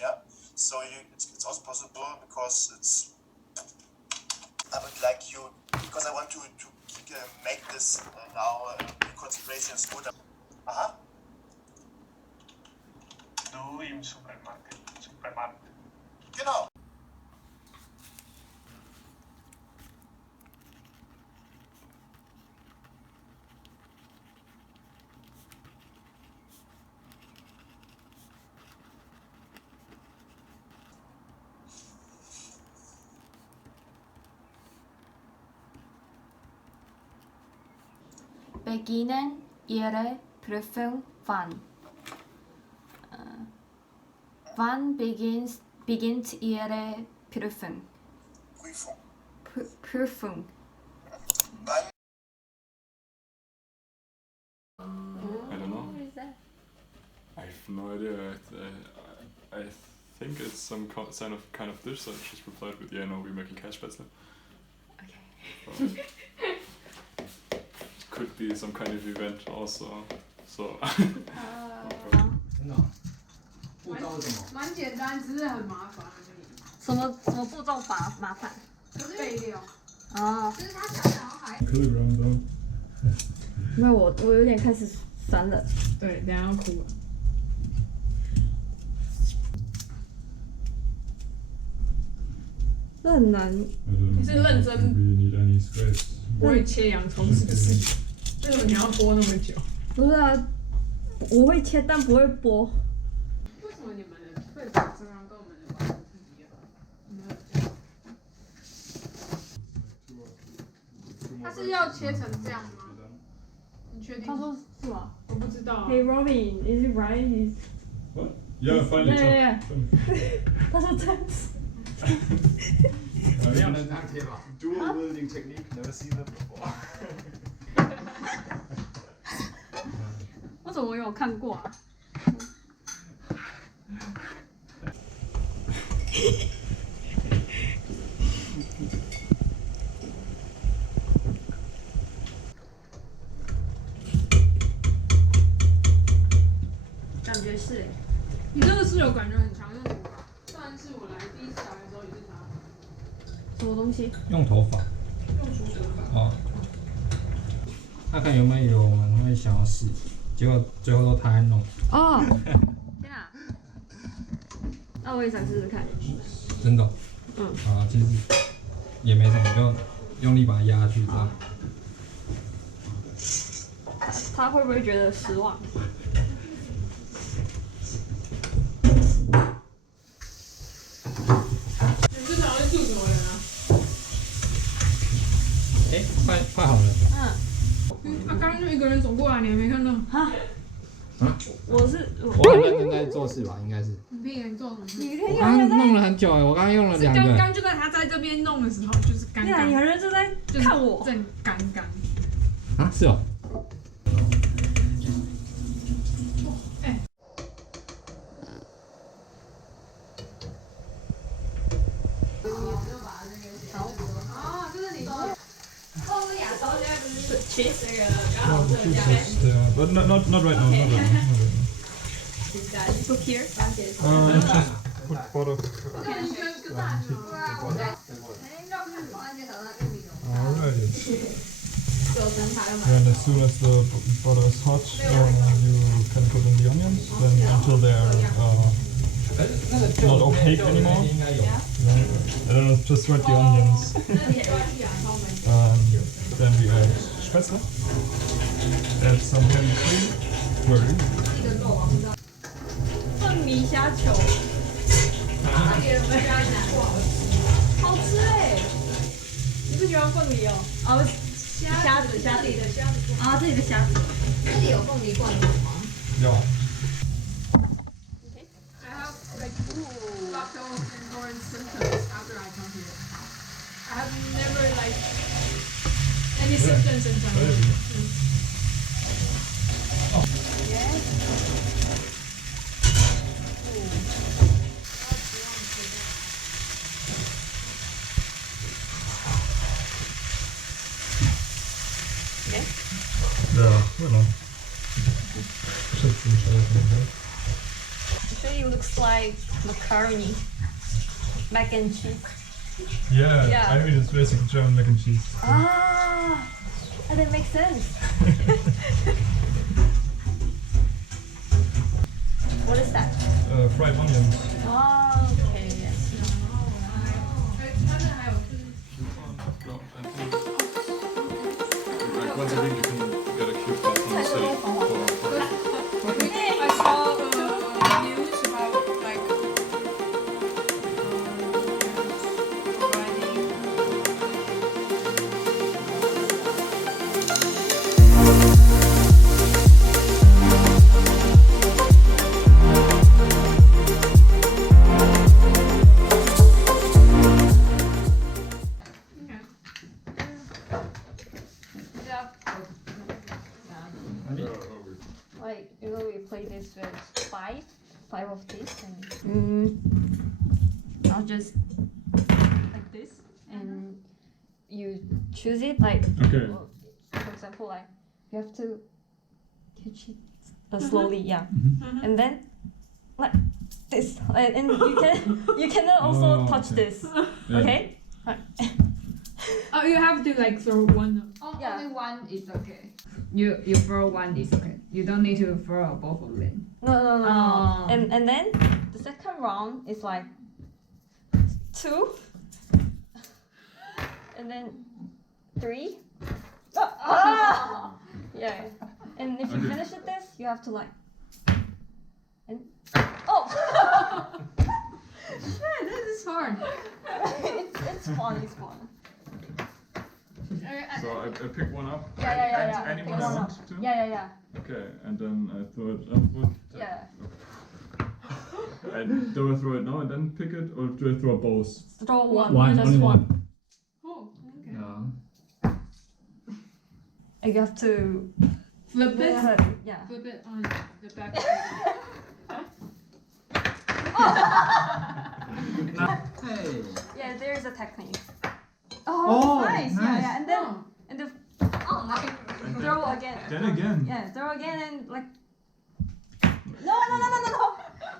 Yeah, so it's also possible because it's. I would like you because I want to make this now concentration is good. Aha. Du im Supermarkt. Genau. Beginnen Ihre Prüfung wann? Wann beginnt Ihre Prüfung? Prüfung. I don't know. What is that? I have no idea. I think it's some kind of dish, so I just replied with, yeah, no, we're making Kässpätzle. Okay. It could be some kind of event also. So. 真的、步骤是什么？蛮简单，只是很麻烦。什么步骤麻烦？备料。哦。就是他想想还。因为我有点开始酸了。对，等下要哭了。这很难。你是认真不会切洋葱是不是？为什么你要剥那么久？不是啊，我会切但不会剥。为什么你们的笨手这样跟我们的完全不一样？它是要切成这样吗？你确定？他说是吗？我不知道。Hey Robin, is it right? Is... What? Yeah, finally. Yeah. 他说这样子。没有人这样贴吧 Dual wielding technique, never seen that before. 我怎么有看过啊？感觉是欸。你这个是有感觉很强，用上一次我来第一次来的时候也是拿。什么东西？用头发。用梳头发。哦。他看有没有我们会想要试，结果最后都他在弄。哦。天啊！那我也想试试看。真的、哦。嗯。啊，其实也没什么，就用力把它压下去，这样。他会不会觉得失望？你是想要住什么人啊？快好了。刚刚就一个人走过来，你还没看到？我是我很认真在做事吧，应该是。你屁眼做什么事？你我刚刚弄了很久哎，我刚刚用了2个。刚刚就在他在这边弄的时候，就是刚刚。你很认真在看我。正刚刚。啊，是哦。Yeah, but not right now. Not right now. Put here. Just put butter. Alrighty. Then as soon as the butter is hot, you can put in the onions. Then until they're not opaque anymore. And then just spread the onions. Then we add Spätzle. Add some heavy cream. Very easy. 凤梨虾球，好吃哎！你不喜欢凤梨哦？哦，虾子，这里的虾子啊，这里的虾子，这里有凤梨罐头吗？有。I have like lactose intolerant symptoms after I come here. I have never like any symptoms since I'm here. Ja, genau. Schätzen, Actually, it looks like macaroni, mac and cheese. Yeah, Yeah. I mean it's basic German mac and cheese. Ah, that makes sense. What is that? Fried onions. Oh, okay, yes. Like once a week you can get a cute cut from the city for I saw news about like Like, we play this with five of these, and I'll just like this, and you choose it like. Okay. For example, like you have to catch it slowly, yeah, and then like this, and you cannot also Oh, touch okay. this, Yeah. okay? oh, you have to like throw one. Yeah. Only one is okay. You throw one is okay. You don't need to throw both of them. No. Oh. And then the second round is like 2, and then 3. Yeah. And if you Okay. finish with this, you have to like. And oh. Yeah, this is hard. it's fun. It's fun. So I pick one up. Yeah. Anyone Pick I one want up. to? Yeah. Okay, and then I throw it upward. Yeah. And do I throw it now and then pick it, or do I throw both? Throw one. One, just only one. one. Oh, okay. Yeah. And you have to. Flip it. Yeah. Flip it on the back. Hey. Yeah, there is a technique. Oh, nice. Yeah. And then Oh. and the Oh my. throw again. Then again. Yeah, throw again and like. No.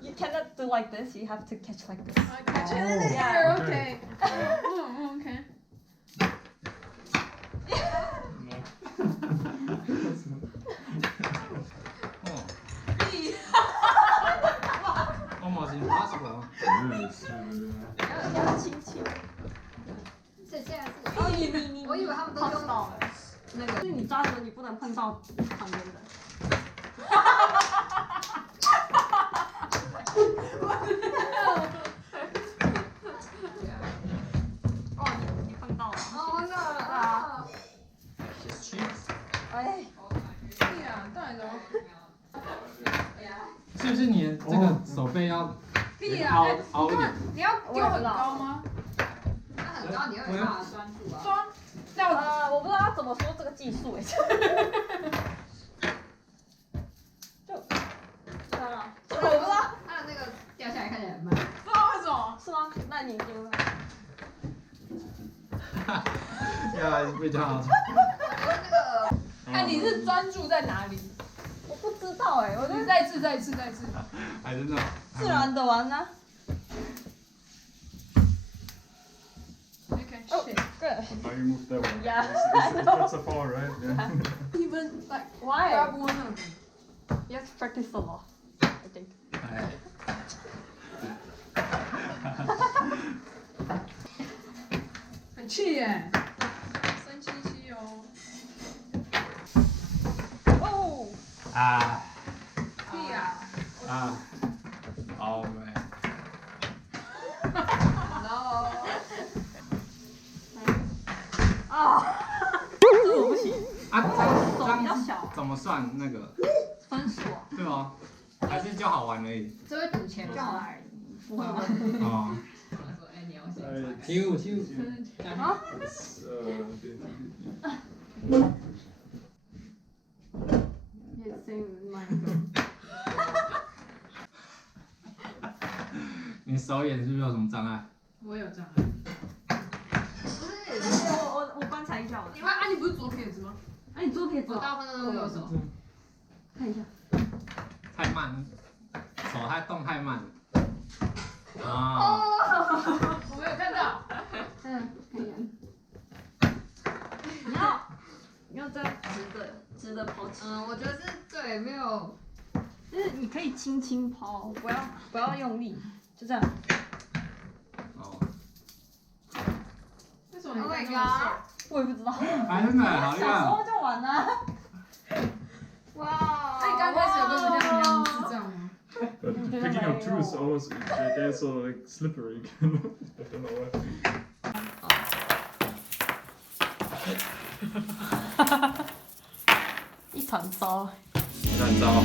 You cannot do like this. You have to catch like this. I catch it in Oh. the Yeah. air. Okay. Oh, okay. Almost impossible. Yes, 要轻轻。所以现在是，哦，你我以为他们都用碰到了。那个，就是你抓着你不能碰到旁边的。哦，你碰到了。哦，那是不是你的这个手背要屁啊！凹一点？你要丢很高吗？它很高，你又没办法专注啊。装，那我我不知道他怎么说这个技术哎。我不知道，它的那个掉下来看起来很慢。不知道为什么。是吗？那你丢了。要比较好。那个哎，你是专注在哪里？我不知道哎，我就再一次。还真的。自然的玩呢。 You can Oh, shit. good. Now you move that one. Yeah, It's not so far, right? Yeah. Even like Why? grab one of them. You have to practice a lot, I think. 很气耶，生气气哦。哦，啊屁呀！啊，好美。 啊，这个我不行，啊，手这样比较小，怎么算那个？分数啊，对吗？还是就好玩而已？这会赌钱就好吗？玩而已，不会问。哦。说哎，你要先猜。丢。啊？ It's,也 same mine. 你手眼是不是有什么障碍？我有障碍。不是，我观察一下我的。你啊，你不是左撇子吗？哎，你左撇子哦？我大部分都有手。看一下。太慢，手动太慢。啊。我没有看到。嗯，看一下。你要这样直的抛起。我觉得是对，没有。就是你可以轻轻抛，不要用力，就这样。哦。为什么你 Oh 会 my 这么帅？我也不知道。哎，真的好厉小时害！候就玩啊。哇！那你刚开始有跟我们一样是这样吗？ but picking up two is almost they're sort of like slippery. I don't know why. 一团糟。很糟。